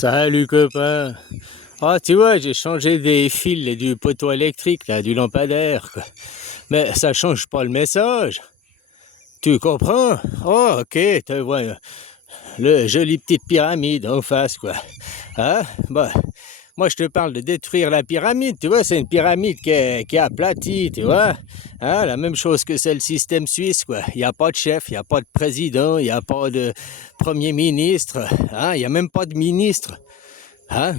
Salut copain. Ah tu vois, j'ai changé des fils et du poteau électrique, là, du lampadaire, quoi. Mais ça change pas le message. Tu comprends? Oh ok, tu vois, le joli petite pyramide en face, quoi. Hein? Bah, moi je te parle de détruire la pyramide, tu vois, c'est une pyramide qui est aplatie, tu vois. Hein? La même chose que c'est le système suisse, quoi. Il n'y a pas de chef, il n'y a pas de président, il n'y a pas de premier ministre, hein? Il n'y a même pas de ministre. Hein?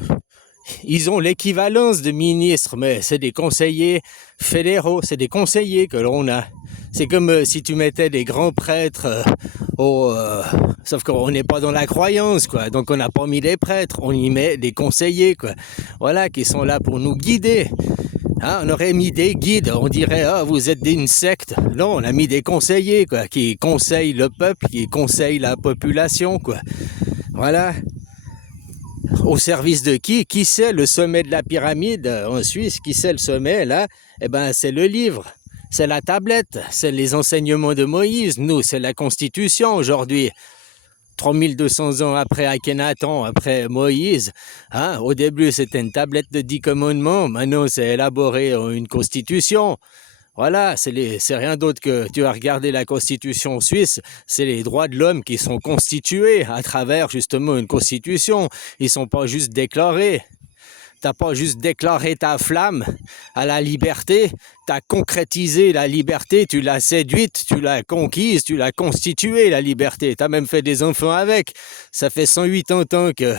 Ils ont l'équivalence de ministres, mais c'est des conseillers fédéraux, c'est des conseillers que l'on a. C'est comme si tu mettais des grands prêtres au... sauf qu'on n'est pas dans la croyance, quoi. Donc on n'a pas mis des prêtres, on y met des conseillers, quoi. Voilà, qui sont là pour nous guider. Hein, on aurait mis des guides, on dirait, ah, vous êtes une secte. Non, on a mis des conseillers, quoi, qui conseillent le peuple, qui conseillent la population, quoi. Voilà. Au service de qui? Qui c'est le sommet de la pyramide en Suisse? Qui c'est le sommet là? Eh ben c'est le livre, c'est la tablette, c'est les enseignements de Moïse. Nous, c'est la Constitution aujourd'hui. 3200 ans après Akhenaton, après Moïse. Hein? Au début, c'était une tablette de 10 commandements. Maintenant, c'est élaboré en une constitution. Voilà, c'est rien d'autre que, tu as regardé la constitution suisse, c'est les droits de l'homme qui sont constitués à travers justement une constitution. Ils sont pas juste déclarés. T'as pas juste déclaré ta flamme à la liberté, t'as concrétisé la liberté, tu l'as séduite, tu l'as conquise, tu l'as constituée la liberté, t'as même fait des enfants avec. Ça fait 180 ans que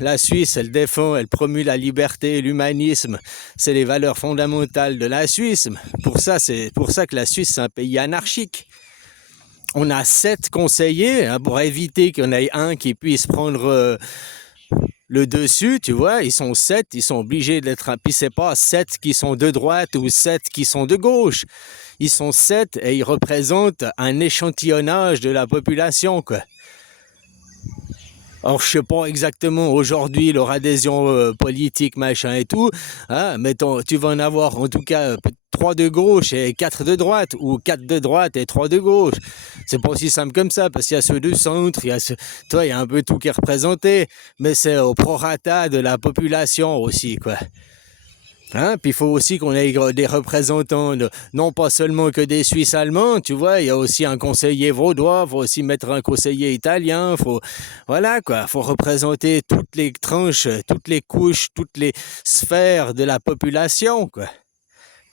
la Suisse, elle défend, elle promue la liberté, l'humanisme, c'est les valeurs fondamentales de la Suisse. C'est pour ça que la Suisse, c'est un pays anarchique. On a 7 conseillers pour éviter qu'il y en ait un qui puisse prendre le dessus, tu vois, ils sont 7, ils sont obligés d'être, puis c'est pas 7 qui sont de droite ou 7 qui sont de gauche. Ils sont 7 et ils représentent un échantillonnage de la population, quoi. Alors, je sais pas exactement aujourd'hui leur adhésion politique, machin et tout, hein, mais tu vas en avoir en tout cas 3 de gauche et 4 de droite, ou 4 de droite et 3 de gauche. C'est pas aussi simple comme ça, parce qu'il y a ceux du centre, il y a un peu tout qui est représenté, mais c'est au prorata de la population aussi, quoi. Hein? Puis il faut aussi qu'on ait des représentants, non pas seulement que des Suisses allemands, tu vois, il y a aussi un conseiller vaudois, il faut aussi mettre un conseiller italien, voilà quoi, faut représenter toutes les tranches, toutes les couches, toutes les sphères de la population, quoi.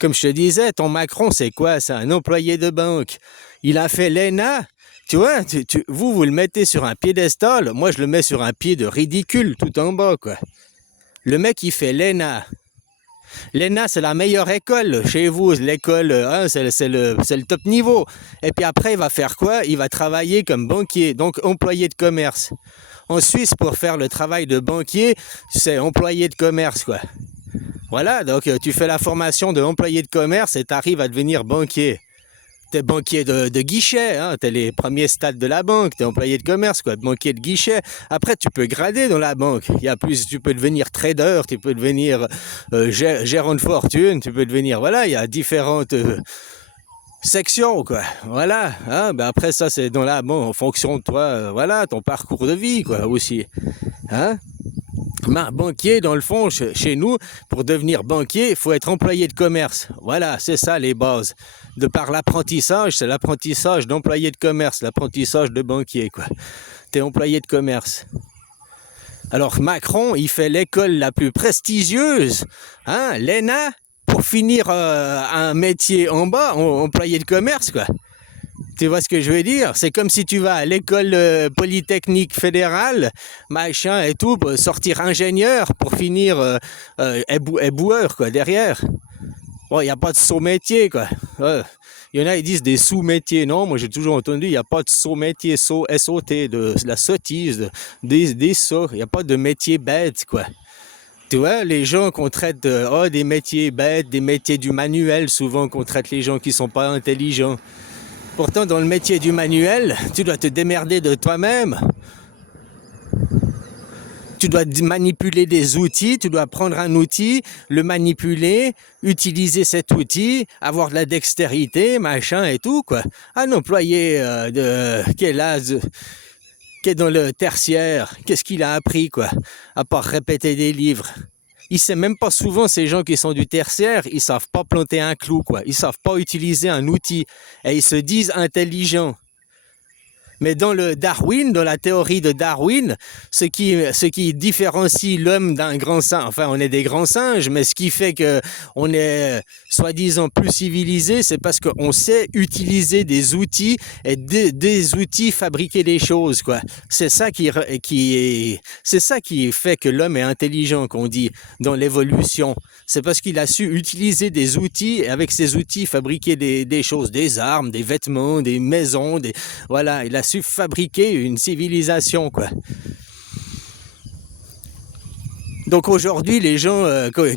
Comme je te disais, ton Macron, c'est quoi? C'est un employé de banque. Il a fait l'ENA. Tu vois, vous le mettez sur un piédestal, moi je le mets sur un pied de ridicule tout en bas, quoi. Le mec, il fait l'ENA. L'ENA, c'est la meilleure école chez vous. L'école, c'est le top niveau. Et puis après, il va faire quoi? Il va travailler comme banquier, donc employé de commerce. En Suisse, pour faire le travail de banquier, c'est employé de commerce, quoi. Voilà, donc tu fais la formation de employé de commerce et tu arrives à devenir banquier. T'es banquier de guichet, hein, t'es les premiers stades de la banque, t'es employé de commerce, quoi, banquier de guichet. Après, tu peux grader dans la banque. Il y a plus, tu peux devenir trader, tu peux devenir gérant de fortune, tu peux devenir, voilà, il y a différentes sections, quoi. Voilà, hein, ben après ça, c'est dans la banque, en fonction de toi, voilà, ton parcours de vie, quoi, aussi. Hein? Banquier, dans le fond, chez nous, pour devenir banquier, il faut être employé de commerce. Voilà, c'est ça les bases. De par l'apprentissage, c'est l'apprentissage d'employé de commerce, l'apprentissage de banquier, quoi. T'es employé de commerce. Alors Macron, il fait l'école la plus prestigieuse, hein, l'ENA, pour finir un métier en bas, employé de commerce, quoi. Tu vois ce que je veux dire? C'est comme si tu vas à l'école polytechnique fédérale, machin et tout, pour sortir ingénieur pour finir éboueur, quoi, derrière. Bon, il n'y a pas de sous-métier, quoi. Il y en a, ils disent des sous-métiers. Non, moi j'ai toujours entendu, il n'y a pas de sous-métier, S-O-T, de la sottise, des sauts. Il n'y a pas de métier bête, quoi. Tu vois, les gens qu'on traite des métiers bêtes, des métiers du manuel, souvent qu'on traite les gens qui sont pas intelligents. Pourtant, dans le métier du manuel, tu dois te démerder de toi-même. Tu dois manipuler des outils, tu dois prendre un outil, le manipuler, utiliser cet outil, avoir de la dextérité, machin et tout, quoi. Un employé de quel âge? qui est dans le tertiaire, qu'est-ce qu'il a appris, quoi, à part répéter des livres? Il sait même pas souvent, ces gens qui sont du tertiaire, ils savent pas planter un clou, quoi. Ils savent pas utiliser un outil. Et ils se disent intelligents. Mais dans le Darwin, dans la théorie de Darwin, ce qui différencie l'homme d'un grand singe, enfin on est des grands singes, mais ce qui fait que on est soi-disant plus civilisé, c'est parce qu'on sait utiliser des outils et des outils fabriquer des choses, quoi. C'est ça c'est ça qui fait que l'homme est intelligent, qu'on dit dans l'évolution. C'est parce qu'il a su utiliser des outils et avec ces outils fabriquer des choses, des armes, des vêtements, des maisons, voilà, il a su fabriquer une civilisation, quoi. Donc aujourd'hui, les gens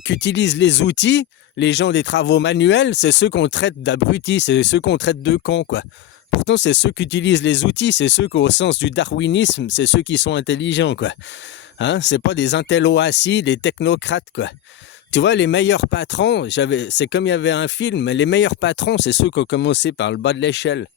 qui utilisent les outils, les gens des travaux manuels, c'est ceux qu'on traite d'abrutis, c'est ceux qu'on traite de cons, quoi. Pourtant, c'est ceux qui utilisent les outils, c'est ceux qu'au sens du darwinisme, c'est ceux qui sont intelligents, quoi. Hein, c'est pas des intellos assis, des technocrates, quoi. Tu vois, les meilleurs patrons, c'est comme il y avait un film, les meilleurs patrons, c'est ceux qui ont commencé par le bas de l'échelle.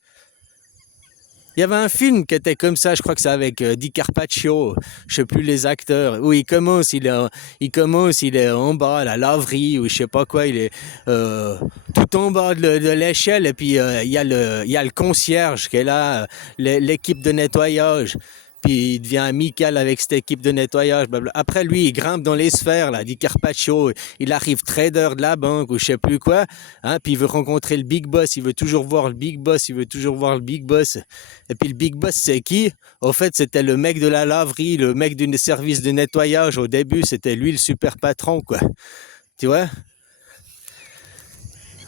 Il y avait un film qui était comme ça, je crois que c'est avec Di Carpaccio, je sais plus les acteurs, où il commence, il est en bas à la laverie ou je sais pas quoi, il est tout en bas de l'échelle et puis il y a le concierge qui est là, l'équipe de nettoyage. Puis il devient amical avec cette équipe de nettoyage. Blablabla. Après, lui, il grimpe dans les sphères, là, dit Carpaccio. Il arrive trader de la banque ou je sais plus quoi. Hein, puis il veut rencontrer le big boss. Il veut toujours voir le big boss. Il veut toujours voir le big boss. Et puis le big boss, c'est qui? Au fait, c'était le mec de la laverie, le mec du service de nettoyage. Au début, c'était lui le super patron, quoi. Tu vois?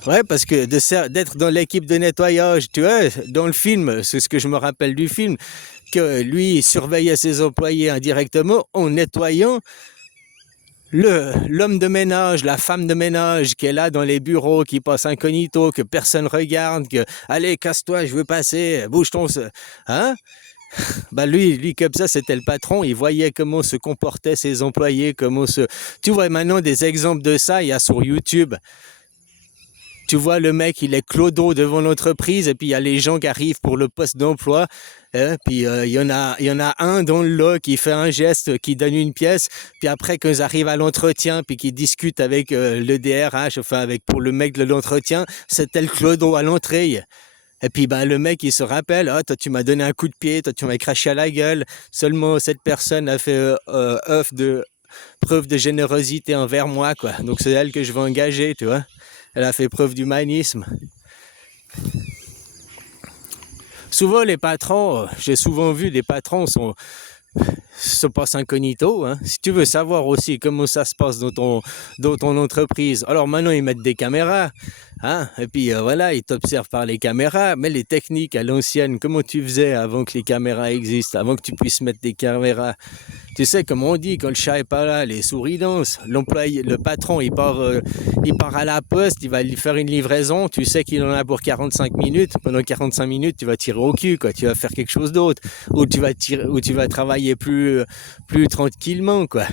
Ouais, parce que d'être dans l'équipe de nettoyage, tu vois, dans le film, c'est ce que je me rappelle du film, que lui surveillait ses employés indirectement en nettoyant l'homme de ménage, la femme de ménage qui est là dans les bureaux, qui passe incognito, que personne regarde, que allez, casse-toi, je veux passer, bouge ton... Hein? Bah lui comme ça, c'était le patron, il voyait comment se comportaient ses employés, Tu vois maintenant des exemples de ça, il y a sur YouTube. Tu vois le mec, il est clodo devant l'entreprise et puis il y a les gens qui arrivent pour le poste d'emploi. Puis il y en a un dans le lot qui fait un geste, qui donne une pièce. Puis après, quand ils arrivent à l'entretien, puis qu'ils discutent avec le DRH, enfin pour le mec de l'entretien, c'était le clodo à l'entrée. Et puis le mec, il se rappelle, toi tu m'as donné un coup de pied, toi tu m'as craché à la gueule. Seulement cette personne a fait preuve de générosité envers moi, quoi. Donc c'est elle que je vais engager, tu vois. Elle a fait preuve d'humanisme. Souvent, les patrons, j'ai souvent vu des patrons se passent incognito. Hein. Si tu veux savoir aussi comment ça se passe dans ton entreprise, alors maintenant ils mettent des caméras. Hein, et puis voilà, ils t'observent par les caméras, mais les techniques à l'ancienne, comment tu faisais avant que les caméras existent, avant que tu puisses mettre des caméras? Tu sais, comme on dit, quand le chat est pas là, les souris dansent. L'employé, le patron, il part à la poste, il va lui faire une livraison, tu sais qu'il en a pour 45 minutes. Pendant 45 minutes, tu vas tirer au cul, quoi. Tu vas faire quelque chose d'autre. Ou tu vas travailler plus tranquillement, quoi.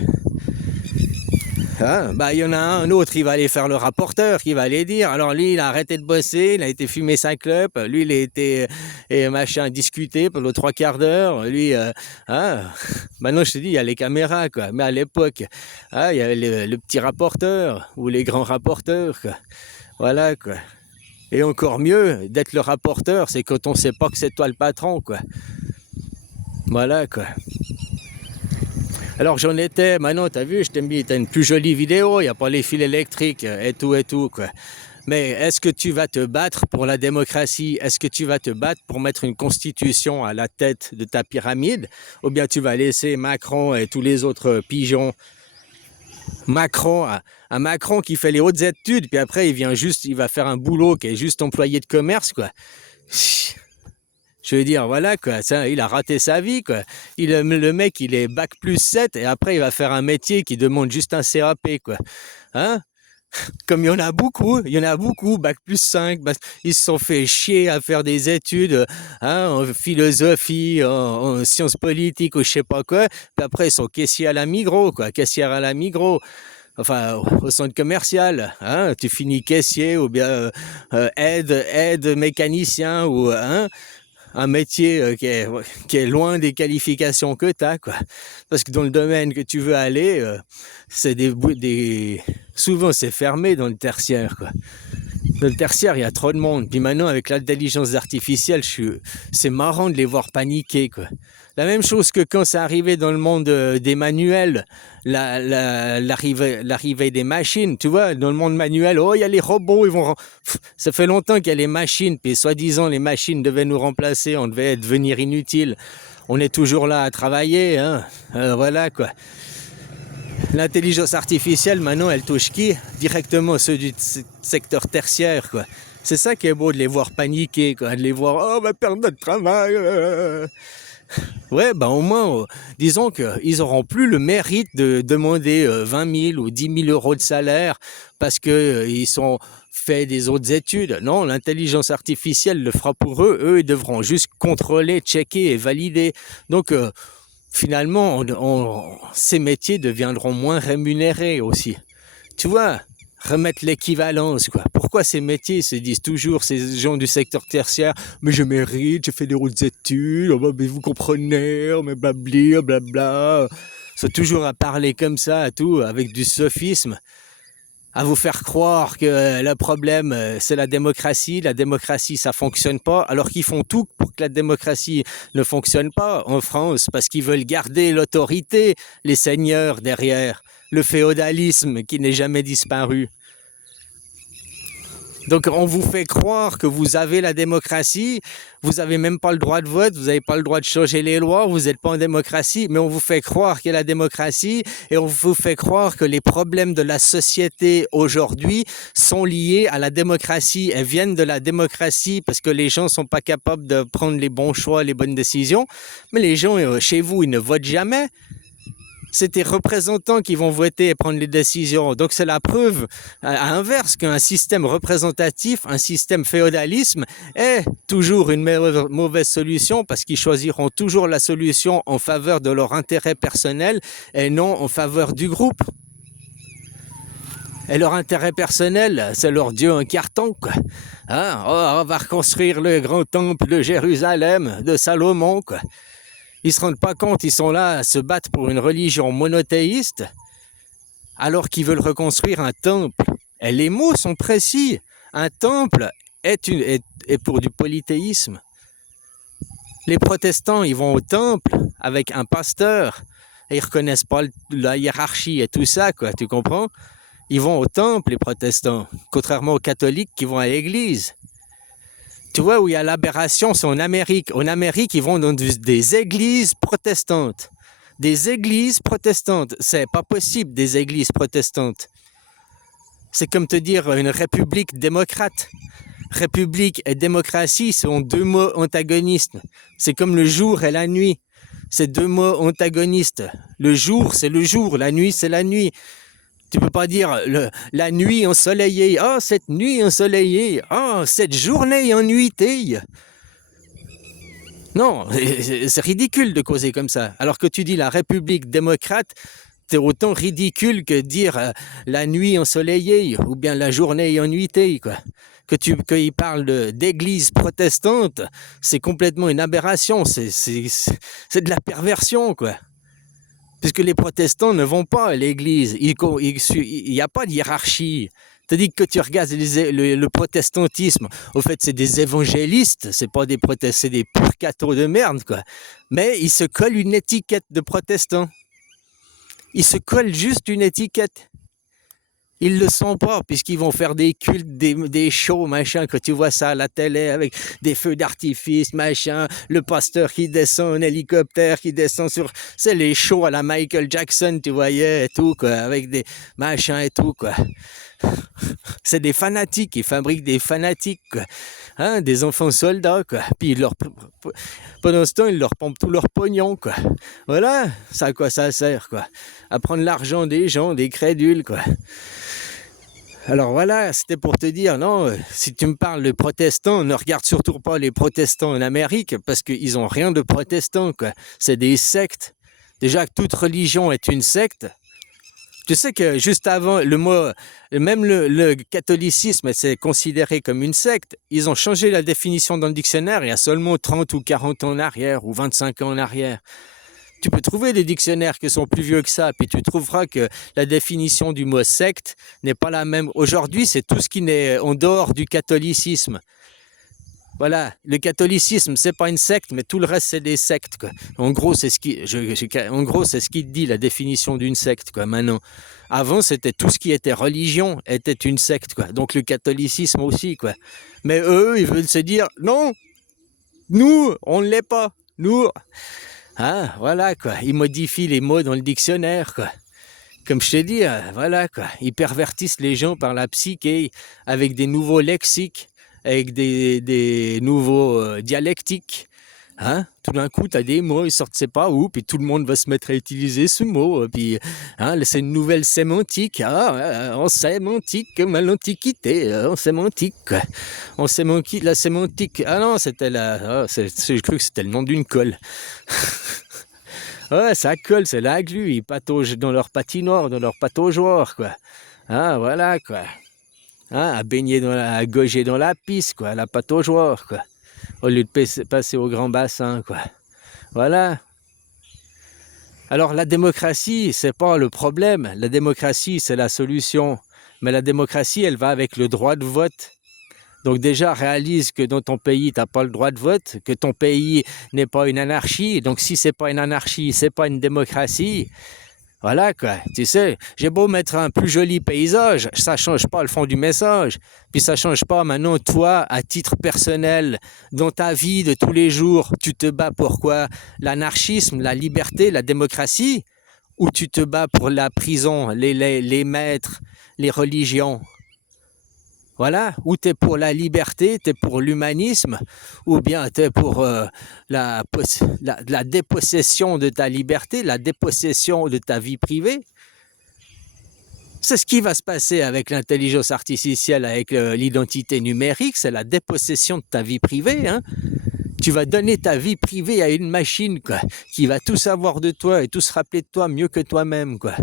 Hein? Il y en a un autre, il va aller faire le rapporteur, qui va aller dire, alors lui, il a arrêté de bosser, il a été fumer sa clope, lui, il a été discuter pendant 3/4 d'heure, lui, maintenant, je te dis, il y a les caméras, quoi, mais à l'époque, il y avait le petit rapporteur, ou les grands rapporteurs, quoi, voilà, quoi. Et encore mieux, d'être le rapporteur, c'est quand on sait pas que c'est toi le patron, quoi. Voilà, quoi. Alors j'en étais, maintenant t'as vu, je t'ai mis une plus jolie vidéo, il n'y a pas les fils électriques et tout, quoi. Mais est-ce que tu vas te battre pour la démocratie? Est-ce que tu vas te battre pour mettre une constitution à la tête de ta pyramide? Ou bien tu vas laisser Macron et tous les autres pigeons? Un Macron qui fait les hautes études, puis après il va faire un boulot qui est juste employé de commerce, quoi. Je veux dire, voilà, quoi, ça, il a raté sa vie, quoi. Le mec, il est bac plus 7 et après, il va faire un métier qui demande juste un CAP, quoi. Hein? Comme il y en a beaucoup, bac plus 5, ils se sont fait chier à faire des études en philosophie, en sciences politiques ou je sais pas quoi. Puis après, ils sont caissiers à la Migros, quoi, caissière à la Migros. Enfin, au centre commercial, hein, tu finis caissier ou bien aide mécanicien ou un métier qui est loin des qualifications que tu as, quoi. Parce que dans le domaine que tu veux aller, c'est souvent c'est fermé dans le tertiaire, quoi. Dans le tertiaire, il y a trop de monde. Puis maintenant, avec l'intelligence artificielle, c'est marrant de les voir paniquer, quoi. La même chose que quand c'est arrivé dans le monde des manuels, l'arrivée des machines, tu vois, dans le monde manuel, oh, il y a les robots, ça fait longtemps qu'il y a les machines, puis soi-disant, les machines devaient nous remplacer, on devait devenir inutiles. On est toujours là à travailler, hein. Voilà, quoi. L'intelligence artificielle, maintenant, elle touche qui? Directement ceux du secteur tertiaire, quoi. C'est ça qui est beau, de les voir paniquer, quoi, de les voir, oh, on va perdre notre travail. Ouais, ben au moins, disons qu'ils n'auront plus le mérite de demander 20 000 ou 10 000 euros de salaire parce qu'ils sont fait des autres études. Non, l'intelligence artificielle le fera pour eux. Eux, ils devront juste contrôler, checker et valider. Donc, finalement, ces métiers deviendront moins rémunérés aussi. Tu vois, remettre l'équivalence, quoi. Pourquoi ces métiers se disent toujours, ces gens du secteur tertiaire, mais je mérite, j'ai fait des hautes études, oh, mais vous comprenez, mais blabli, blabla. C'est toujours à parler comme ça, à tout, avec du sophisme, à vous faire croire que le problème, c'est la démocratie, ça fonctionne pas, alors qu'ils font tout pour que la démocratie ne fonctionne pas en France, parce qu'ils veulent garder l'autorité, les seigneurs derrière, le féodalisme qui n'est jamais disparu. Donc on vous fait croire que vous avez la démocratie, vous n'avez même pas le droit de vote, vous n'avez pas le droit de changer les lois, vous n'êtes pas en démocratie, mais on vous fait croire qu'il y a la démocratie et on vous fait croire que les problèmes de la société aujourd'hui sont liés à la démocratie et viennent de la démocratie parce que les gens ne sont pas capables de prendre les bons choix, les bonnes décisions. Mais les gens chez vous, ils ne votent jamais. C'est tes représentants qui vont voter et prendre les décisions. Donc c'est la preuve à l'inverse qu'un système représentatif, un système féodalisme est toujours une mauvaise solution parce qu'ils choisiront toujours la solution en faveur de leur intérêt personnel et non en faveur du groupe. Et leur intérêt personnel, c'est leur Dieu en carton, quoi. Hein? Oh, on va reconstruire le grand temple de Jérusalem, de Salomon, quoi. Ils ne se rendent pas compte, ils sont là à se battre pour une religion monothéiste alors qu'ils veulent reconstruire un temple. Et les mots sont précis. Un temple est pour du polythéisme. Les protestants, ils vont au temple avec un pasteur et ils ne reconnaissent pas la hiérarchie et tout ça, quoi, tu comprends? Ils vont au temple, les protestants, contrairement aux catholiques qui vont à l'église. Tu vois où il y a l'aberration, c'est en Amérique. En Amérique, ils vont dans des églises protestantes. Des églises protestantes. C'est pas possible, des églises protestantes. C'est comme te dire une république démocrate. République et démocratie sont deux mots antagonistes. C'est comme le jour et la nuit. C'est deux mots antagonistes. Le jour, c'est le jour. La nuit, c'est la nuit. Tu peux pas dire la nuit ensoleillée. Ah, cette nuit ensoleillée. Ah, cette journée ennuitée. Non, c'est ridicule de causer comme ça. Alors que tu dis la République démocrate, c'est autant ridicule que dire la nuit ensoleillée ou bien la journée ennuitée, quoi. Qu'il parle d'église protestante, c'est complètement une aberration. C'est de la perversion, quoi. Puisque les protestants ne vont pas à l'église, il n'y a pas de hiérarchie. C'est-à-dire que tu regardes le protestantisme, au fait c'est des évangélistes, c'est pas des protestants, c'est des purs cathos de merde, quoi. Mais ils se collent une étiquette de protestants. Ils se collent juste une étiquette. Ils le sont pas, puisqu'ils vont faire des cultes, des shows, machin, que tu vois ça à la télé avec des feux d'artifice, machin, le pasteur qui descend en hélicoptère, qui descend sur... C'est les shows à la Michael Jackson, tu voyais, et tout, quoi, avec des machins et tout, quoi. C'est des fanatiques, ils fabriquent des fanatiques, quoi. Hein, des enfants soldats, quoi. Puis pendant ce temps, ils leur pompent tout leur pognon, quoi. Voilà, ça à quoi ça sert, quoi. À prendre l'argent des gens, des crédules, quoi. Alors voilà, c'était pour te dire, non, si tu me parles de protestants, ne regarde surtout pas les protestants en Amérique, parce qu'ils n'ont rien de protestant, quoi. C'est des sectes. Déjà que toute religion est une secte, Tu sais que juste avant, même le catholicisme, c'est considéré comme une secte. Ils ont changé la définition dans le dictionnaire il y a seulement 30 ou 40 ans en arrière, ou 25 ans en arrière. Tu peux trouver des dictionnaires qui sont plus vieux que ça, puis tu trouveras que la définition du mot secte n'est pas la même. Aujourd'hui, c'est tout ce qui n'est en dehors du catholicisme. Voilà, le catholicisme, c'est pas une secte, mais tout le reste, c'est des sectes, quoi. En gros, c'est ce qui dit la définition d'une secte, quoi, maintenant. Avant, c'était tout ce qui était religion était une secte, quoi. Donc, le catholicisme aussi, quoi. Mais eux, ils veulent se dire, non, nous, on ne l'est pas. Nous, ah, voilà, quoi. Ils modifient les mots dans le dictionnaire, quoi. Comme je t'ai dit, voilà, quoi. Ils pervertissent les gens par la psyché avec des nouveaux lexiques, avec des nouveaux dialectiques. Hein? Tout d'un coup, tu as des mots, ils sortent, c'est pas où, puis tout le monde va se mettre à utiliser ce mot. Puis, hein, c'est une nouvelle sémantique. En sémantique, comme à l'Antiquité, en sémantique. Quoi. En sémantique, la sémantique. Ah non, c'était j'ai cru que c'était le nom d'une colle. Ouais, ça colle, c'est la glu. Ils pataugent dans leur patinoire, dans leur pataugeoire, quoi. Ah, voilà, quoi. Hein, à gauger dans la piste, quoi, la pataugeoire, quoi. Au lieu de passer au grand bassin, quoi. Voilà. Alors, la démocratie, c'est pas le problème. La démocratie, c'est la solution. Mais la démocratie, elle va avec le droit de vote. Donc déjà, réalise que dans ton pays, tu n'as pas le droit de vote, que ton pays n'est pas une anarchie. Donc si c'est pas une anarchie, c'est pas une démocratie. Voilà, quoi. Tu sais, j'ai beau mettre un plus joli paysage, ça change pas le fond du message. Puis ça change pas maintenant, toi, à titre personnel, dans ta vie de tous les jours, tu te bats pour quoi? L'anarchisme, la liberté, la démocratie? Ou tu te bats pour la prison, les maîtres, les religions? Voilà, ou tu es pour la liberté, tu es pour l'humanisme, ou bien tu es pour la dépossession de ta liberté, la dépossession de ta vie privée. C'est ce qui va se passer avec l'intelligence artificielle, avec l'identité numérique, c'est la dépossession de ta vie privée. Hein. Tu vas donner ta vie privée à une machine, quoi, qui va tout savoir de toi et tout se rappeler de toi mieux que toi-même, quoi.